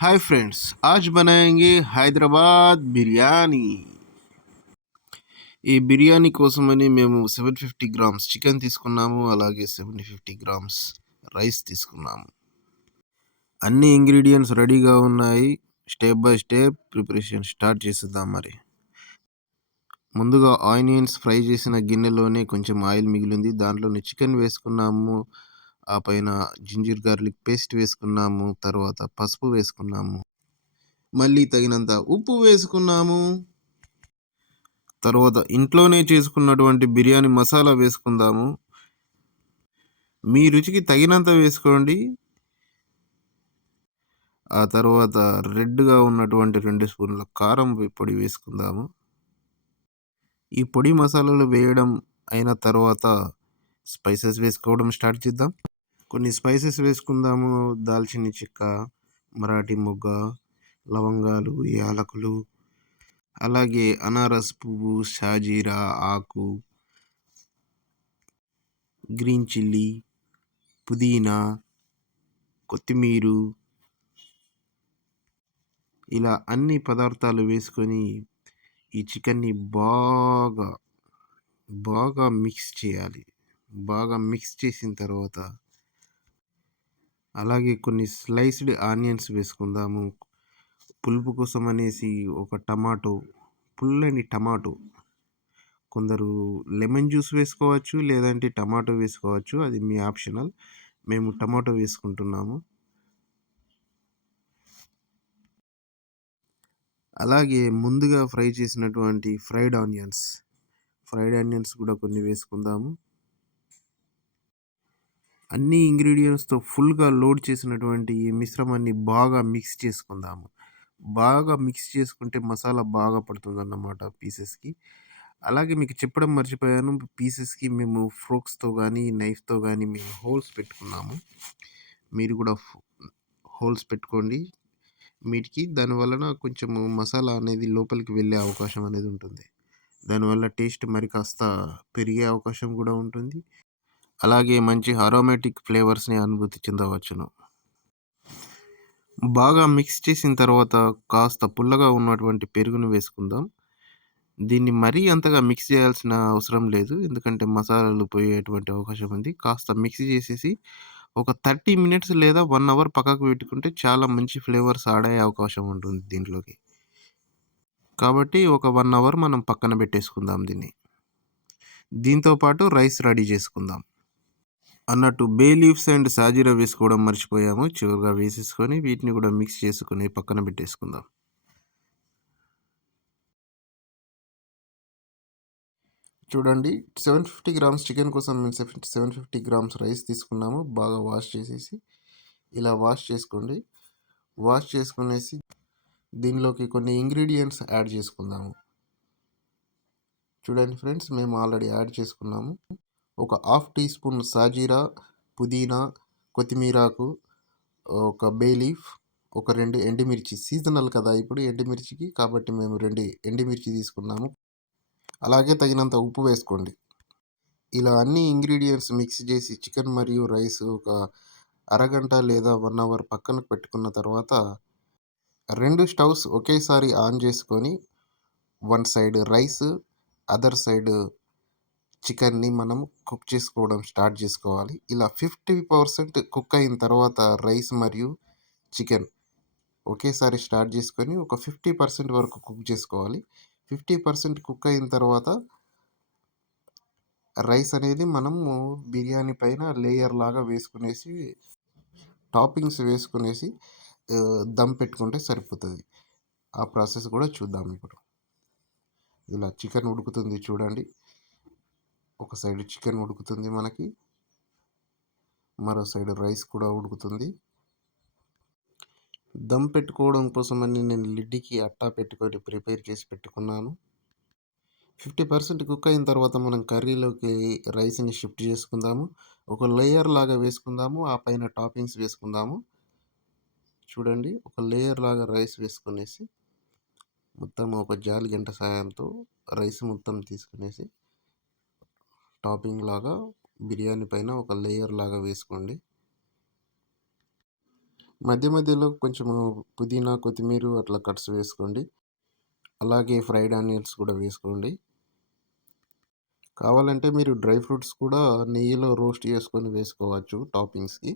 Hi friends, आज बनाएंगे హైదరాబాద్ బిర్యానీ. ఈ బిర్యానీ కోసమని మేము 750 గ్రామ్స్ చికెన్ తీసుకున్నాము. అలాగే 750 గ్రామ్స్ రైస్ తీసుకున్నాము. అన్ని ఇంగ్రీడియంట్స్ రెడీగా ఉన్నాయి. Step by step preparation start చేసేద్దాం. మరి ముందుగా ఆనియన్స్ ఫ్రై చేసిన గిన్నెలోనే కొంచెం ఆయిల్ మిగిలింది. దాంట్లోనే చికెన్ వేసుకున్నాము. ఆ పైన జింజర్ గార్లిక్ పేస్ట్ వేసుకున్నాము. తర్వాత పసుపు వేసుకున్నాము. మళ్ళీ తగినంత ఉప్పు వేసుకున్నాము. తర్వాత ఇంట్లోనే చేసుకున్నటువంటి బిర్యానీ మసాలా వేసుకుందాము. మీ రుచికి తగినంత వేసుకోండి. ఆ తర్వాత రెడ్గా ఉన్నటువంటి 2 స్పూన్ల కారం పొడి వేసుకుందాము. ఈ పొడి మసాలాలు వేయడం అయిన తర్వాత స్పైసెస్ వేసుకోవడం స్టార్ట్ చేద్దాం. కొన్ని స్పైసెస్ వేసుకుందాము. దాల్చిన చెక్క, మరాఠీ మొగ్గ, లవంగాలు, యాలకులు, అలాగే అనారస్ పువ్వు, షాజీరా ఆకు, గ్రీన్ చిల్లీ, పుదీనా, కొత్తిమీరు, ఇలా అన్ని పదార్థాలు వేసుకొని ఈ చికెన్ని బాగా బాగా మిక్స్ చేయాలి. బాగా మిక్స్ చేసిన తర్వాత అలాగే కొన్ని స్లైస్డ్ ఆనియన్స్ వేసుకుందాము. పులుపు కోసం అనేసి ఒక టమాటో, పుల్లని టమాటో, కొందరు లెమన్ జ్యూస్ వేసుకోవచ్చు, లేదంటే టమాటో వేసుకోవచ్చు. అది మీ ఆప్షనల్. మేము టమాటో వేసుకుంటున్నాము. అలాగే ముందుగా ఫ్రై చేసినటువంటి ఫ్రైడ్ ఆనియన్స్ కూడా కొన్ని వేసుకుందాము. అన్ని ఇంగ్రీడియంట్స్తో ఫుల్గా లోడ్ చేసినటువంటి ఈ మిశ్రమాన్ని బాగా మిక్స్ చేసుకుందాము. బాగా మిక్స్ చేసుకుంటే మసాలా బాగా పడుతుందన్నమాట పీసెస్కి. అలాగే మీకు చెప్పడం మర్చిపోయాను, పీసెస్కి మేము ఫోర్క్స్తో కానీ నైఫ్తో కానీ మేము హోల్స్ పెట్టుకున్నాము. మీరు కూడా హోల్స్ పెట్టుకోండి వీటికి. దానివలన కొంచెము మసాలా అనేది లోపలికి వెళ్ళే అవకాశం అనేది ఉంటుంది. దానివల్ల టేస్ట్ మరి కాస్త పెరిగే అవకాశం కూడా ఉంటుంది. అలాగే మంచి అరోమాటిక్ ఫ్లేవర్స్ని అనుభూతి చెందవచ్చును. బాగా మిక్స్ చేసిన తర్వాత కాస్త పుల్లగా ఉన్నటువంటి పెరుగును వేసుకుందాం. దీన్ని మరీ అంతగా మిక్స్ చేయాల్సిన అవసరం లేదు, ఎందుకంటే మసాలాలు పోయేటువంటి అవకాశం ఉంది. కాస్త మిక్స్ చేసేసి ఒక 30 మినిట్స్ లేదా 1 అవర్ పక్కకు పెట్టుకుంటే చాలా మంచి ఫ్లేవర్స్ యాడ్ అయ్యే అవకాశం ఉంటుంది దీంట్లోకి. కాబట్టి ఒక 1 అవర్ మనం పక్కన పెట్టేసుకుందాం దీన్ని. దీంతో పాటు రైస్ రెడీ చేసుకుందాం. అన్నట్టు బే లీవ్స్ అండ్ సాజీరా వేసుకోవడం మర్చిపోయాము. చివరిగా వేసేసుకొని వీటిని కూడా మిక్స్ చేసుకొని పక్కన పెట్టేసుకుందాం. చూడండి, 750 గ్రామ్స్ చికెన్ కోసం మేము 750 గ్రామ్స్ రైస్ తీసుకున్నాము. బాగా వాష్ చేసేసి ఇలా వాష్ చేసుకోండి. వాష్ చేసుకునేసి దీనిలోకి కొన్ని ఇంగ్రీడియంట్స్ యాడ్ చేసుకుందాము. చూడండి ఫ్రెండ్స్, మేము ఆల్రెడీ యాడ్ చేసుకున్నాము. ఒక హాఫ్ టీ స్పూన్ సాజీరా, పుదీనా, కొత్తిమీరాకు, ఒక బే లీఫ్, ఒక 2 ఎండుమిర్చి. సీజనల్ కదా ఇప్పుడు ఎండుమిర్చికి, కాబట్టి మేము 2 ఎండుమిర్చి తీసుకున్నాము. అలాగే తగినంత ఉప్పు వేసుకోండి. ఇలా అన్ని ఇంగ్రీడియంట్స్ మిక్స్ చేసి చికెన్ మరియు రైస్ ఒక అరగంట లేదా 1 అవర్ పక్కన పెట్టుకున్న తర్వాత 2 స్టవ్స్ ఒకేసారి ఆన్ చేసుకొని one side rice, other side చికెన్ని మనం కుక్ చేసుకోవడం స్టార్ట్ చేసుకోవాలి. ఇలా 50% కుక్ అయిన తర్వాత రైస్ మరియు చికెన్ ఒకేసారి స్టార్ట్ చేసుకొని ఒక 50% వరకు కుక్ చేసుకోవాలి. 50% కుక్ అయిన తర్వాత రైస్ అనేది మనము బిర్యానీ పైన లేయర్ లాగా వేసుకునేసి టాపింగ్స్ వేసుకునేసి దమ్ పెట్టుకుంటే సరిపోతుంది. ఆ ప్రాసెస్ కూడా చూద్దాం ఇప్పుడు. ఇలా చికెన్ ఉడుకుతుంది చూడండి. ఒక సైడ్ చికెన్ ఉడుకుతుంది మనకి, మరో సైడ్ రైస్ కూడా ఉడుకుతుంది. దమ్ పెట్టుకోవడం కోసమని నేను లిడ్కి అట్టా పెట్టుకొని ప్రిపేర్ చేసి పెట్టుకున్నాను. 50% కుక్ అయిన తర్వాత మనం కర్రీలోకి రైస్ని షిఫ్ట్ చేసుకుందాము. ఒక లేయర్ లాగా వేసుకుందాము. ఆ పైన టాపింగ్స్ వేసుకుందాము. చూడండి, ఒక లేయర్ లాగా రైస్ వేసుకునేసి మొత్తం ఒక జాలి గంట సాయంతో రైస్ మొత్తం తీసుకునేసి టాపింగ్ లాగా బిర్యానీ పైన ఒక లేయర్ లాగా వేసుకోండి. మధ్య మధ్యలో కొంచెము పుదీనా, కొత్తిమీర అట్లా కట్స్ వేసుకోండి. అలాగే ఫ్రైడ్ ఆనియన్స్ కూడా వేసుకోండి. కావాలంటే మీరు డ్రై ఫ్రూట్స్ కూడా నెయ్యిలో రోస్ట్ చేసుకొని వేసుకోవచ్చు టాపింగ్స్‌కి.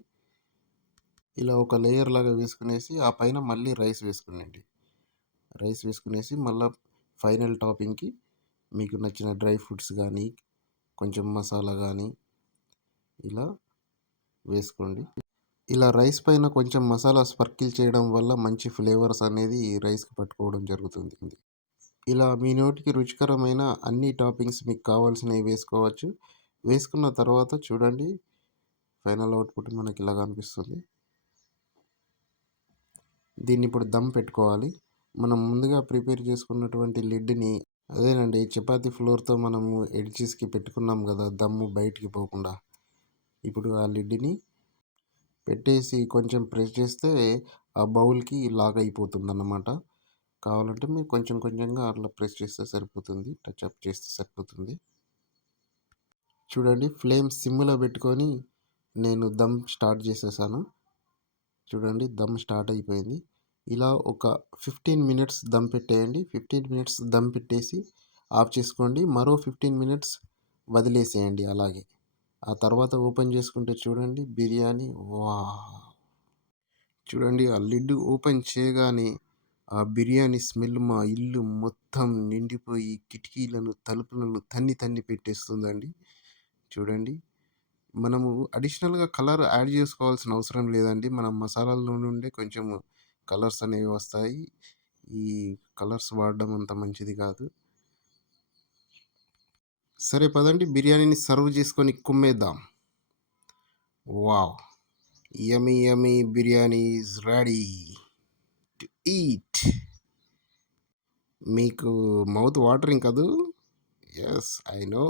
ఇలా ఒక లేయర్ లాగా వేసుకునేసి ఆ పైన మళ్ళీ రైస్ వేసుకునేయండి. రైస్ వేసుకునేసి మళ్ళా ఫైనల్ టాపింగ్‌కి మీకు నచ్చిన డ్రై ఫ్రూట్స్ గానీ, కొంచెం మసాలా గానీ ఇలా వేసుకోండి. ఇలా రైస్ పైన కొంచెం మసాలా స్పర్కిల్ చేయడం వల్ల మంచి ఫ్లేవర్స్ అనేది రైస్‌కి పట్టుకోవడం జరుగుతుంది. ఇలా మీ నోటికి రుచికరమైన అన్ని టాపింగ్స్ మీకు కావాల్సినవి వేసుకోవచ్చు. వేసుకున్న తర్వాత చూడండి ఫైనల్ అవుట్‌పుట్ మనకి ఇలా కనిపిస్తుంది. దీన్ని ఇప్పుడు దమ్ పెట్టుకోవాలి. మనం ముందుగా ప్రిపేర్ చేసుకున్నటువంటి లిడ్‌ని అదేనండి చపాతీ ఫ్లోర్‌తో మనము ఎడ్జెస్‌కి పెట్టుకున్నాం గదా! దమ్ము బయటికి పోకుండా. ఇప్పుడు ఆ లిడ్‌ని పెట్టేసి కొంచెం ప్రెస్ చేస్తే ఆ బౌల్‌కి లాక్ అయిపోతుందన్నమాట. కావాలంటే మీరు కొంచెం కొంచెంగా అట్లా ప్రెస్ చేస్తే సరిపోతుంది. టచ్ అప్ చేస్తే సరిపోతుంది. చూడండి ఫ్లేమ్ సిమ్‌లో పెట్టుకొని నేను దమ్ స్టార్ట్ చేసేసాను. చూడండి దమ్ స్టార్ట్ అయిపోయింది. ఇలా ఒక 15 మినిట్స్ దమ్ పెట్టేయండి. 15 మినిట్స్ దమ్ పెట్టేసి ఆఫ్ చేసుకోండి. మరో 15 మినిట్స్ వదిలేసేయండి అలాగే. ఆ తర్వాత ఓపెన్ చేసుకుంటే చూడండి బిర్యానీ వావ్! చూడండి ఆ లిడ్ ఓపెన్ చేయగానే ఆ బిర్యానీ స్మెల్ మా ఇల్లు మొత్తం నిండిపోయి కిటికీలను, తలుపులను తన్ని తన్ని పెట్టేస్తుందండి. చూడండి. మనము అడిషనల్‌గా కలర్ యాడ్ చేసుకోవాల్సిన అవసరం లేదండి. మనం మసాలాల్లో నుండే కొంచెం కలర్స్ అనేవి వస్తాయి. ఈ కలర్స్ వాడడం అంత మంచిది కాదు. సరే పదండి బిర్యానీని సర్వ్ చేసుకొని కుమ్మేద్దాం. Wow! Yummy yummy biryani is ready to eat. మీకు మౌత్ వాటరింగ్ కదూ? Yes I know.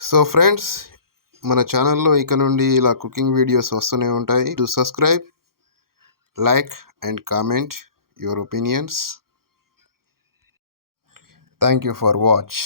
So friends మన ఛానల్‌లో ఇక నుండి ఇలా కుకింగ్ వీడియోస్ వస్తూనే ఉంటాయి. Do subscribe, like and comment your opinions. Thank you for watch.